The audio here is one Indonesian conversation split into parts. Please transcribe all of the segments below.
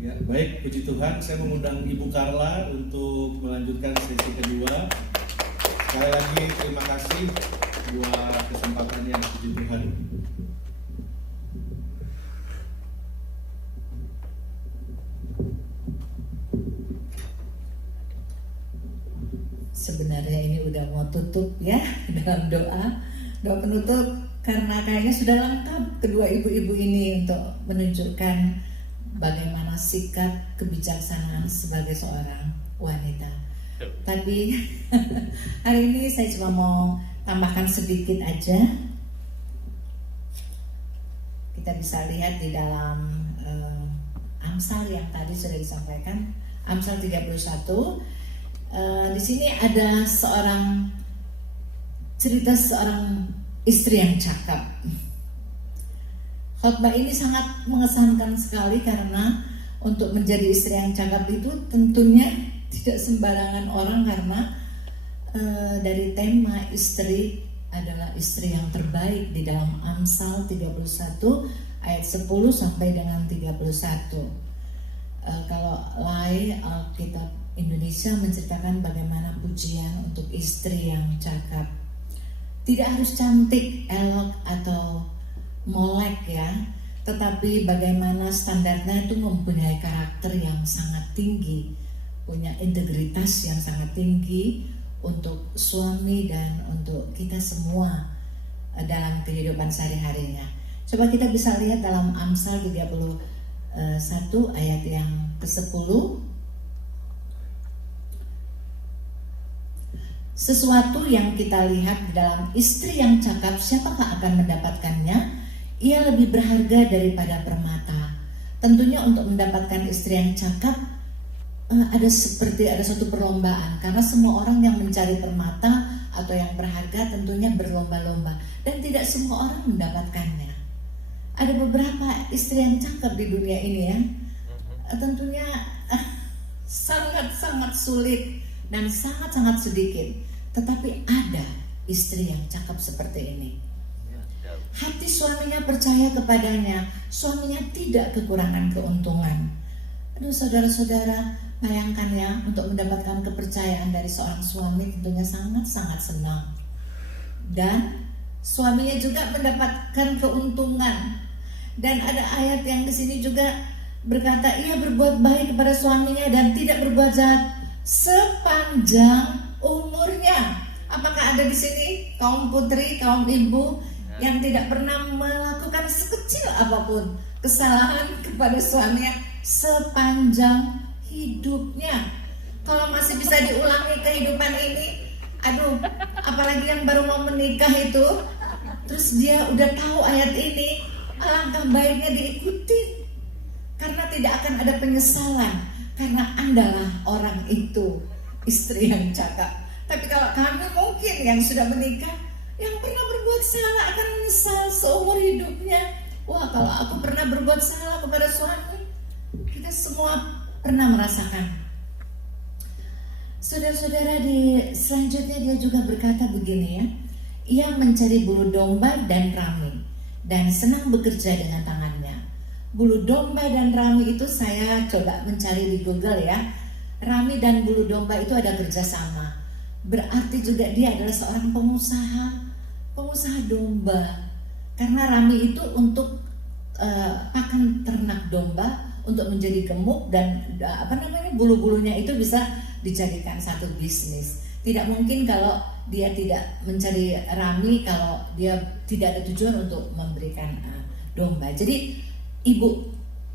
Ya, baik, puji Tuhan. Saya mengundang Ibu Carla untuk melanjutkan sesi kedua. Sekali lagi terima kasih buat kesempatannya, puji Tuhan. Sebenarnya ini udah mau tutup ya dalam doa penutup, karena kayaknya sudah lengkap kedua ibu-ibu ini untuk menunjukkan bagaimana sikap kebijaksanaan sebagai seorang wanita. Tapi hari ini saya cuma mau tambahkan sedikit aja. Kita bisa lihat di dalam Amsal yang tadi sudah disampaikan, Amsal 31. Di sini ada cerita seorang istri yang cakap. Khotbah ini sangat mengesankan sekali karena untuk menjadi istri yang cakap itu tentunya tidak sembarangan orang, karena dari tema istri adalah istri yang terbaik di dalam Amsal 31 ayat 10 sampai dengan 31. Kalau Alkitab Indonesia menceritakan bagaimana pujian untuk istri yang cakap. Tidak harus cantik, elok atau molek ya, tetapi bagaimana standarnya itu mempunyai karakter yang sangat tinggi, punya integritas yang sangat tinggi untuk suami dan untuk kita semua dalam kehidupan sehari-harinya. Coba kita bisa lihat dalam Amsal 31 ayat yang ke-10. Sesuatu yang kita lihat di dalam istri yang cakap, siapakah akan mendapatkannya? Ia lebih berharga daripada permata. Tentunya untuk mendapatkan istri yang cakap ada suatu perlombaan, karena semua orang yang mencari permata atau yang berharga tentunya berlomba-lomba, dan tidak semua orang mendapatkannya. Ada beberapa istri yang cakap di dunia ini ya, tentunya sangat-sangat sulit dan sangat-sangat sedikit. Tetapi ada istri yang cakap seperti ini. Hati suaminya percaya kepadanya, suaminya tidak kekurangan keuntungan. Aduh saudara-saudara, bayangkan ya, untuk mendapatkan kepercayaan dari seorang suami tentunya sangat-sangat senang. Dan suaminya juga mendapatkan keuntungan. Dan ada ayat yang di sini juga berkata, ia berbuat baik kepada suaminya dan tidak berbuat jahat sepanjang umurnya. Apakah ada di sini kaum putri, kaum ibu yang tidak pernah melakukan sekecil apapun kesalahan kepada suaminya sepanjang hidupnya? Kalau masih bisa diulangi kehidupan ini, aduh, apalagi yang baru mau menikah itu, terus dia udah tahu ayat ini, alangkah baiknya diikuti, karena tidak akan ada penyesalan, karena Andalah orang itu istri yang cakap. Tapi kalau kami mungkin yang sudah menikah, yang pernah berbuat salah akan menyesal seumur hidupnya. Wah, kalau aku pernah berbuat salah kepada suami, kita semua pernah merasakan. Saudara-saudara, selanjutnya dia juga berkata begini ya, ia mencari bulu domba dan rami dan senang bekerja dengan tangannya. Bulu domba dan rami itu saya coba mencari di Google ya. Rami dan bulu domba itu ada kerjasama. Berarti juga dia adalah seorang pengusaha domba. Karena rami itu untuk pakan ternak domba untuk menjadi gemuk, dan bulu-bulunya itu bisa dijadikan satu bisnis. Tidak mungkin kalau dia tidak mencari rami kalau dia tidak ada tujuan untuk memberikan domba. Jadi ibu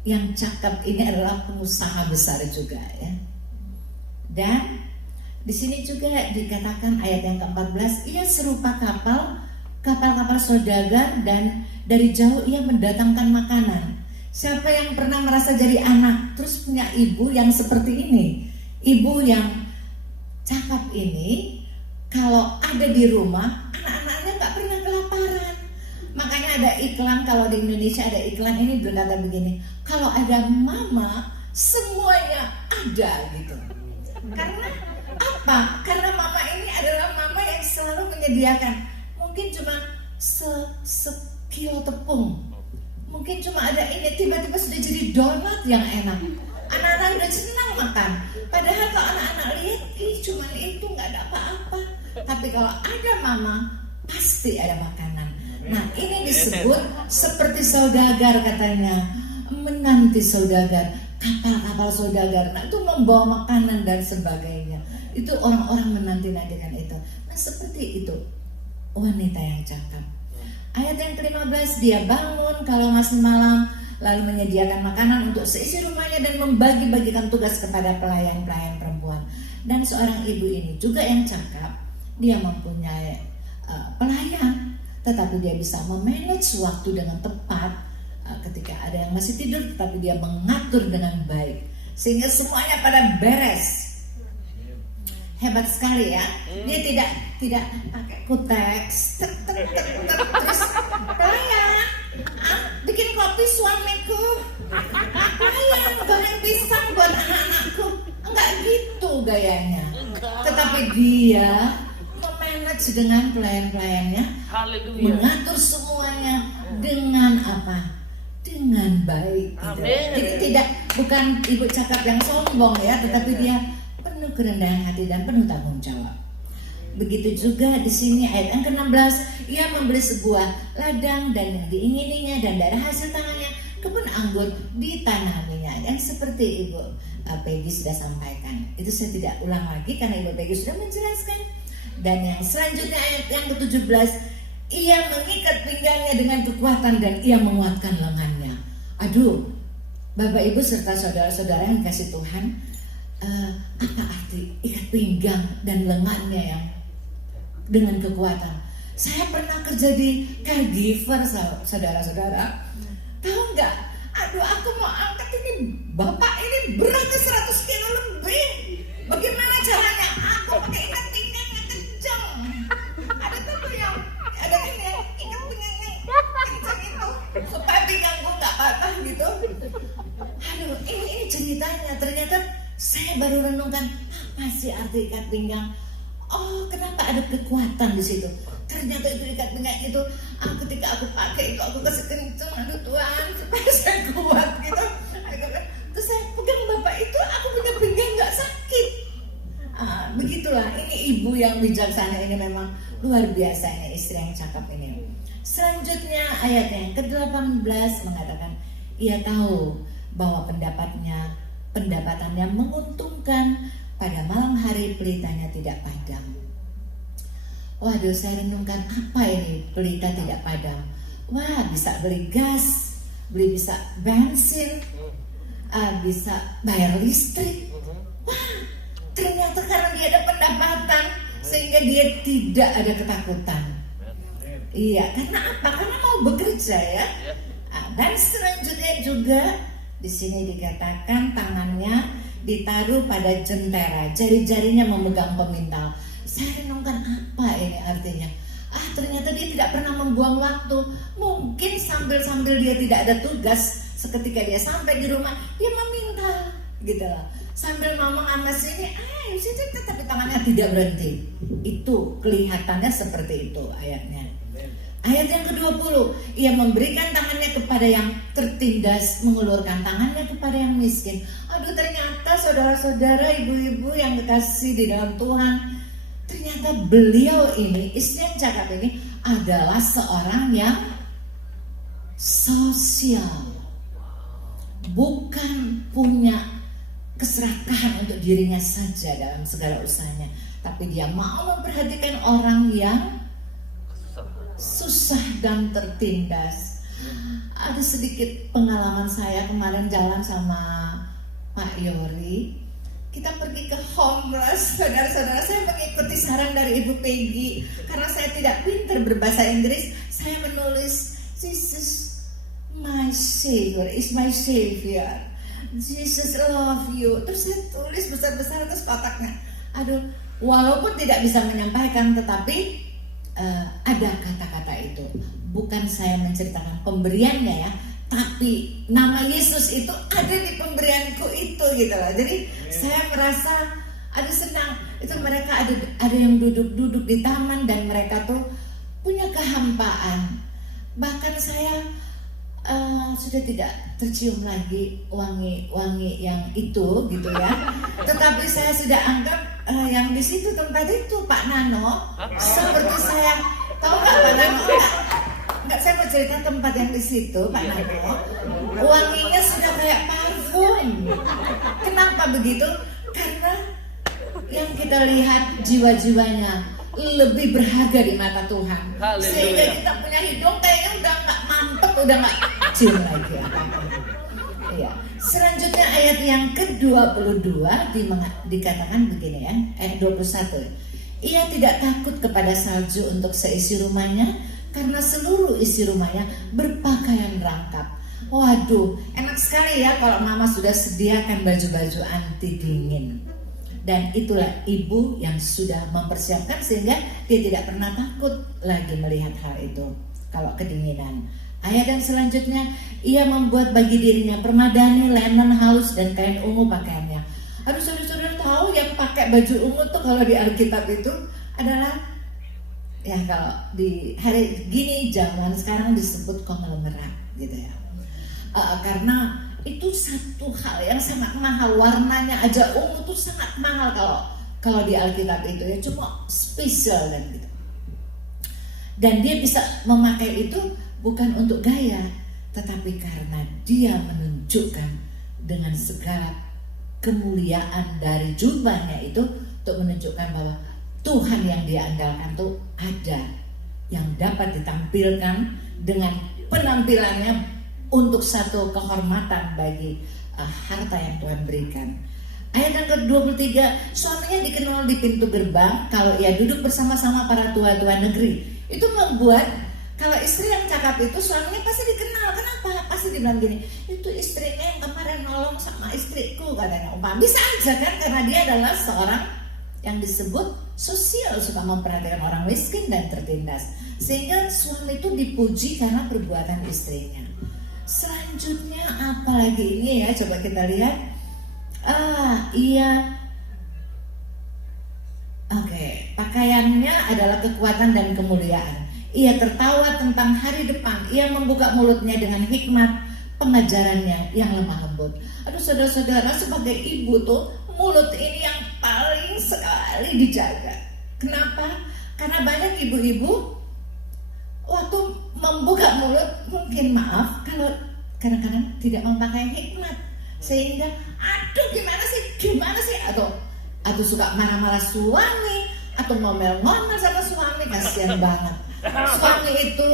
yang cakap ini adalah pengusaha besar juga ya. Dan di sini juga dikatakan ayat yang ke-14, ia serupa kapal saudagar, dan dari jauh ia mendatangkan makanan. Siapa yang pernah merasa jadi anak terus punya ibu yang seperti ini? Ibu yang cakap ini kalau ada di rumah, anak-anaknya gak pernah kelaparan. Makanya ada iklan, kalau di Indonesia ada iklan ini berkata begini, kalau ada mama semuanya ada gitu. Karena apa? Karena mama ini adalah mama yang selalu menyediakan. Mungkin cuma sekilo tepung, mungkin cuma ada ini, tiba-tiba sudah jadi donat yang enak. senang makan. Padahal kalau anak-anak lihat, cuman itu nggak ada apa-apa. Tapi kalau ada mama, pasti ada makanan. Nah, ini disebut seperti saudagar katanya, menanti saudagar, kapal-kapal saudagar. Nah, itu membawa makanan dan sebagainya. Itu orang-orang menanti-nantikan itu. Nah, seperti itu wanita yang cakap. Ayat yang ke-15, dia bangun kalau masih malam, lalu menyediakan makanan untuk seisi rumahnya dan membagi-bagikan tugas kepada pelayan-pelayan perempuan. Dan seorang ibu ini juga yang cakap, dia mempunyai pelayan, tetapi dia bisa memanage waktu dengan tepat. Ketika ada yang masih tidur, tetapi dia mengatur dengan baik sehingga semuanya pada beres. Hebat sekali ya. Dia tidak pakai kuteks, terus pelayan, bikin kopi suamiku, pelayan goreng pisang buat anak-anakku. Enggak gitu gayanya. Tetapi dia memanage dengan pelayan-pelayannya, mengatur semuanya dengan apa? Dengan baik. Gitu. Jadi bukan ibu cakap yang sombong ya, tetapi dia penuh kerendahan hati dan penuh tanggung jawab. Begitu juga di sini ayat yang ke-16, ia membeli sebuah ladang dan yang diingininya, dan dari hasil tangannya kebun anggur ditanaminya. Yang seperti Ibu Peggy sudah sampaikan. Itu saya tidak ulang lagi karena Ibu Peggy sudah menjelaskan. Dan yang selanjutnya ayat yang ke-17, ia mengikat pinggangnya dengan kekuatan dan ia menguatkan lengannya. Aduh, Bapak Ibu serta saudara-saudara yang dikasih Tuhan, apa arti ikat pinggang dan lengannya yang dengan kekuatan? Saya pernah kerja di caregiver, saudara-saudara. Tahu nggak? Aduh, aku mau angkat ini, bapak ini beratnya 100 kilo lebih. Bagaimana caranya? Aku pakai ikat pinggang yang kencang. Ada tuh yang ada ini yang ikat pinggang yang kencang itu supaya pinggangku nggak patah gitu. Aduh, ini ceritanya. Ternyata saya baru renungkan apa sih arti ikat pinggang. Oh, kenapa ada kekuatan di situ? Ternyata itu ikat pinggang itu, ketika aku pakai itu aku kasih kenceng, aduh Tuhan, supaya saya kuat gitu. Terus saya pegang bapak itu, aku punya pinggang nggak sakit. Begitulah, ini ibu yang bijaksana ini memang luar biasa, ini istri yang cakap ini. Selanjutnya ayat yang ke-18 mengatakan, ia tahu bahwa pendapatannya menguntungkan, pada malam hari pelitanya tidak padam. Waduh, saya renungkan apa ini pelita tidak padam. Wah, bisa beli gas, bisa bensin, bisa bayar listrik. Wah, ternyata karena dia ada pendapatan sehingga dia tidak ada ketakutan. Iya, karena apa? Karena mau bekerja ya. Dan selanjutnya juga di sini dikatakan tangannya ditaruh pada jentera, jari-jarinya memegang pemintal. Saya renungkan apa ini artinya? Ternyata dia tidak pernah membuang waktu. Mungkin sambil dia tidak ada tugas, seketika dia sampai di rumah, dia meminta gitu lah. Sambil ngomong sama sini, tapi tangannya tidak berhenti. Itu kelihatannya seperti itu ayatnya. Ayat yang ke-20, ia memberikan tangannya kepada yang tertindas, mengulurkan tangannya kepada yang miskin. Aduh, ternyata saudara-saudara, ibu-ibu yang kekasih di dalam Tuhan, ternyata beliau ini, istri yang cakap ini adalah seorang yang sosial. Bukan punya keserakahan untuk dirinya saja dalam segala usahanya, tapi dia mau memperhatikan orang yang susah dan tertindas. Ada sedikit pengalaman saya kemarin jalan sama Pak Yori. Kita pergi ke homeless, saudara-saudara. Saya mengikuti saran dari Ibu Peggy. Karena saya tidak pintar berbahasa Inggris, saya menulis Jesus my Savior is my Savior, Jesus love you. Terus saya tulis besar-besar terus kotaknya. Aduh, walaupun tidak bisa menyampaikan, tetapi ada kata-kata itu. Bukan saya menceritakan pemberiannya ya, tapi nama Yesus itu ada di pemberianku itu gitu loh. Jadi saya merasa ada senang. Itu mereka ada yang duduk-duduk di taman dan mereka tuh punya kehampaan. Bahkan saya sudah tidak tercium lagi wangi-wangi yang itu gitu ya. Tetapi saya sudah anggap yang di situ tempat itu Pak Nano seperti saya tahu nggak Pak Nano nggak saya mau cerita tempat yang di situ Pak Nano wanginya sudah kayak parfum. Kenapa begitu? Karena yang kita lihat jiwa-jiwanya lebih berharga di mata Tuhan. Sehingga kita punya hidung kayaknya udah nggak mantep, udah nggak cium lagi. Iya. Selanjutnya ayat yang ke-22 dikatakan begini ya, ayat 21. Ia tidak takut kepada salju untuk seisi rumahnya, karena seluruh isi rumahnya berpakaian rangkap. Waduh, enak sekali ya kalau mama sudah sediakan baju-baju anti dingin. Dan itulah ibu yang sudah mempersiapkan sehingga dia tidak pernah takut lagi melihat hal itu kalau kedinginan. Ayat yang selanjutnya, ia membuat bagi dirinya permadani, linen halus dan kain ungu pakaiannya. Aduh, saudara-saudara tahu yang pakai baju ungu tuh kalau di Alkitab itu adalah ya kalau di hari gini zaman sekarang disebut konglomerat gitu ya. Karena itu satu hal yang sangat mahal, warnanya aja ungu tuh sangat mahal kalau di Alkitab itu ya, cuma spesial dan gitu. Dan dia bisa memakai itu bukan untuk gaya, tetapi karena dia menunjukkan dengan segala kemuliaan dari jubahnya itu untuk menunjukkan bahwa Tuhan yang dia andalkan tuh ada yang dapat ditampilkan dengan penampilannya untuk satu kehormatan bagi harta yang Tuhan berikan. Ayat yang ke-23, suaminya dikenal di pintu gerbang kalau ia duduk bersama-sama para tua-tua negeri. Itu membuat kalau istri yang cakap itu suaminya pasti dikenal. Kenapa? Pasti dibilang gini, itu istrinya yang kemarin nolong sama istriku katanya. Bisa aja kan, karena dia adalah seorang yang disebut sosial, suka memperhatikan orang miskin dan tertindas. Sehingga suami itu dipuji karena perbuatan istrinya. Selanjutnya apa lagi ini ya, coba kita lihat. Pakaiannya adalah kekuatan dan kemuliaan. Ia tertawa tentang hari depan. Ia membuka mulutnya dengan hikmat, pengajarannya yang lemah lembut. Aduh, saudara-saudara, sebagai ibu tuh mulut ini yang paling sekali dijaga. Kenapa? Karena banyak ibu-ibu waktu membuka mulut mungkin maaf kalau kadang-kadang tidak memakai hikmat, sehingga aduh gimana sih atau suka marah-marah suami atau ngomel-ngomel sama suami, kasihan banget. Suami itu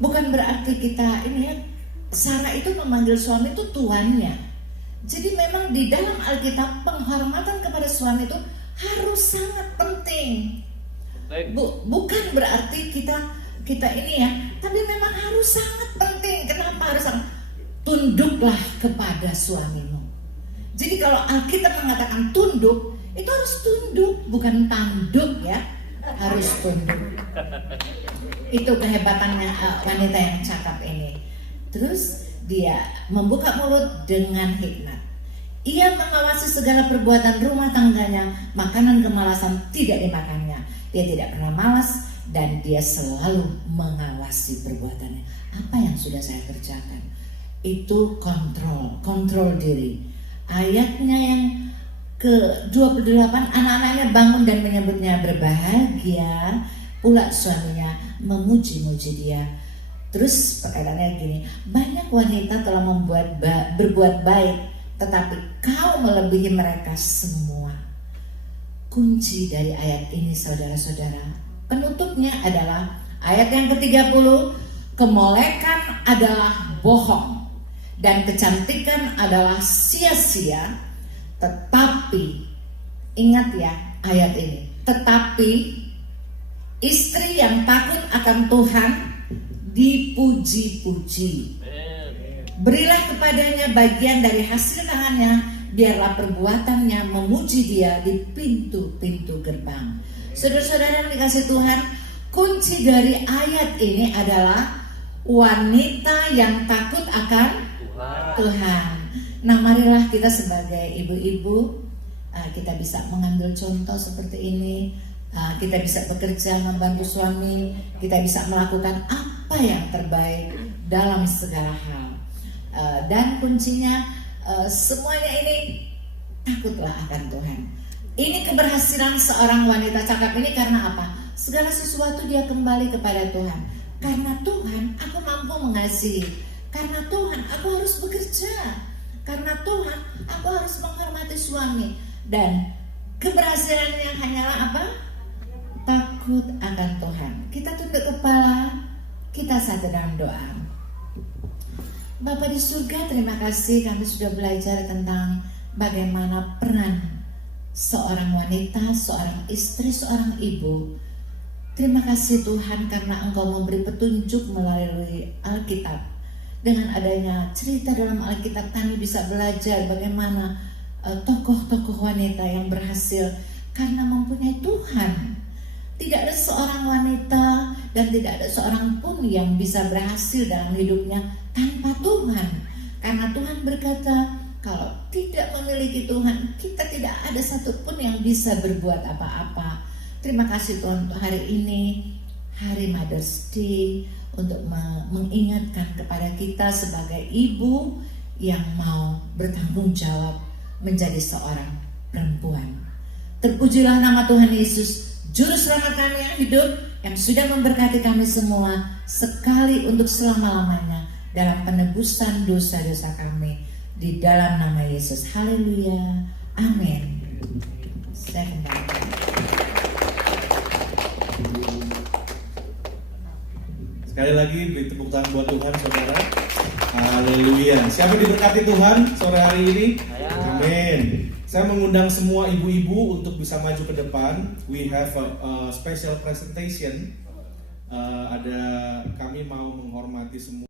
bukan berarti kita ini ya, Sarah itu memanggil suami itu tuannya. Jadi memang di dalam Alkitab penghormatan kepada suami itu harus sangat penting. Bukan berarti kita ini ya, tapi memang harus sangat penting. Kenapa harus sangat? Tunduklah kepada suamimu. Jadi kalau Alkitab mengatakan tunduk, itu harus tunduk, bukan tanduk ya, harus tunduk. Itu kehebatannya wanita yang cakap ini. Terus dia membuka mulut dengan hikmat. Ia mengawasi segala perbuatan rumah tangganya, makanan kemalasan tidak dimakannya. Dia tidak pernah malas dan dia selalu mengawasi perbuatannya. Apa yang sudah saya kerjakan? Itu kontrol diri. Ayatnya yang ke-28, anak-anaknya bangun dan menyebutnya berbahagia, pula suaminya memuji-muji dia. Terus perkataannya gini, banyak wanita telah berbuat baik, tetapi kau melebihi mereka semua. Kunci dari ayat ini saudara-saudara, penutupnya adalah ayat yang ke-30, kemolekan adalah bohong dan kecantikan adalah sia-sia, tetapi ingat ya ayat ini, tetapi istri yang takut akan Tuhan dipuji-puji. Berilah kepadanya bagian dari hasil tangannya, biarlah perbuatannya memuji dia di pintu-pintu gerbang. Saudara-saudara yang dikasih Tuhan, kunci dari ayat ini adalah wanita yang takut akan Tuhan. Nah, marilah kita sebagai ibu-ibu, kita bisa mengambil contoh seperti ini. Kita bisa bekerja membantu suami, kita bisa melakukan apa yang terbaik dalam segala hal. Dan kuncinya semuanya ini takutlah akan Tuhan. Ini keberhasilan seorang wanita cakap ini karena apa? Segala sesuatu dia kembali kepada Tuhan. Karena Tuhan aku mampu mengasihi. Karena Tuhan aku harus bekerja. Karena Tuhan aku harus menghormati suami. Dan keberhasilannya hanyalah apa? Takut akan Tuhan. Kita tunduk kepala, kita satu dalam doa. Bapa di surga, terima kasih kami sudah belajar tentang bagaimana peran seorang wanita, seorang istri, seorang ibu. Terima kasih Tuhan karena Engkau memberi petunjuk melalui Alkitab. Dengan adanya cerita dalam Alkitab kami bisa belajar bagaimana tokoh-tokoh wanita yang berhasil karena mempunyai Tuhan. Tidak ada seorang wanita dan tidak ada seorang pun yang bisa berhasil dalam hidupnya tanpa Tuhan. Karena Tuhan berkata, kalau tidak memiliki Tuhan, kita tidak ada satupun yang bisa berbuat apa-apa. Terima kasih Tuhan untuk hari ini, hari Mother's Day, untuk mengingatkan kepada kita sebagai ibu yang mau bertanggung jawab menjadi seorang perempuan. Terpujilah nama Tuhan Yesus, Juru Selamat kami yang hidup, yang sudah memberkati kami semua sekali untuk selama-lamanya dalam penebusan dosa-dosa kami. Di dalam nama Yesus, haleluya, amin. Saya kembali. Sekali lagi beri tepuk tangan buat Tuhan saudara. Haleluya. Siapa diberkati Tuhan sore hari ini? Amin. Saya mengundang semua ibu-ibu untuk bisa maju ke depan. We have a special presentation. Kami mau menghormati semua